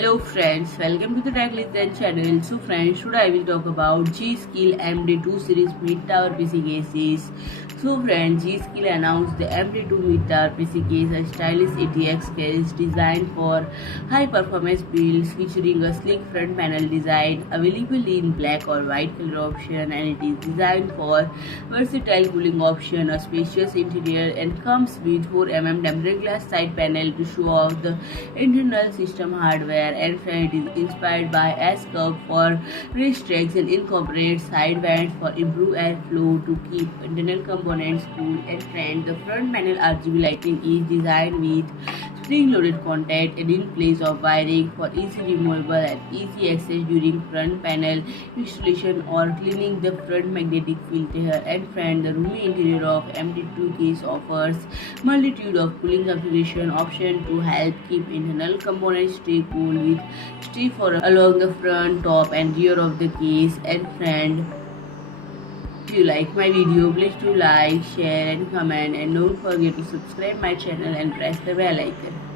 Hello friends, welcome to the Tech Listen channel. So friends, today I will talk about G.SKILL MD2 series mid-tower PC cases. So friends, G.SKILL announced the MD2 mid-tower PC case, a stylish ATX case designed for high-performance builds featuring a sleek front panel design available in black or white color option, and it is designed for versatile cooling option, a spacious interior, and comes with 4 mm tempered glass side panel to show off the internal system hardware, and it is inspired by S-curve for racetracks and incorporates side vents for improved airflow to keep internal components cool. And friend, the front panel RGB lighting is designed with spring-loaded contact and in place of wiring for easy removable and easy access during front panel installation or cleaning the front magnetic filter. And friend, the roomy interior of MD2 case offers multitude of cooling configuration options to help keep internal components stay cool with strip for along the front, top and rear of the case. And friend, if you like my video, please do like, share and comment, and don't forget to subscribe my channel and press the bell icon.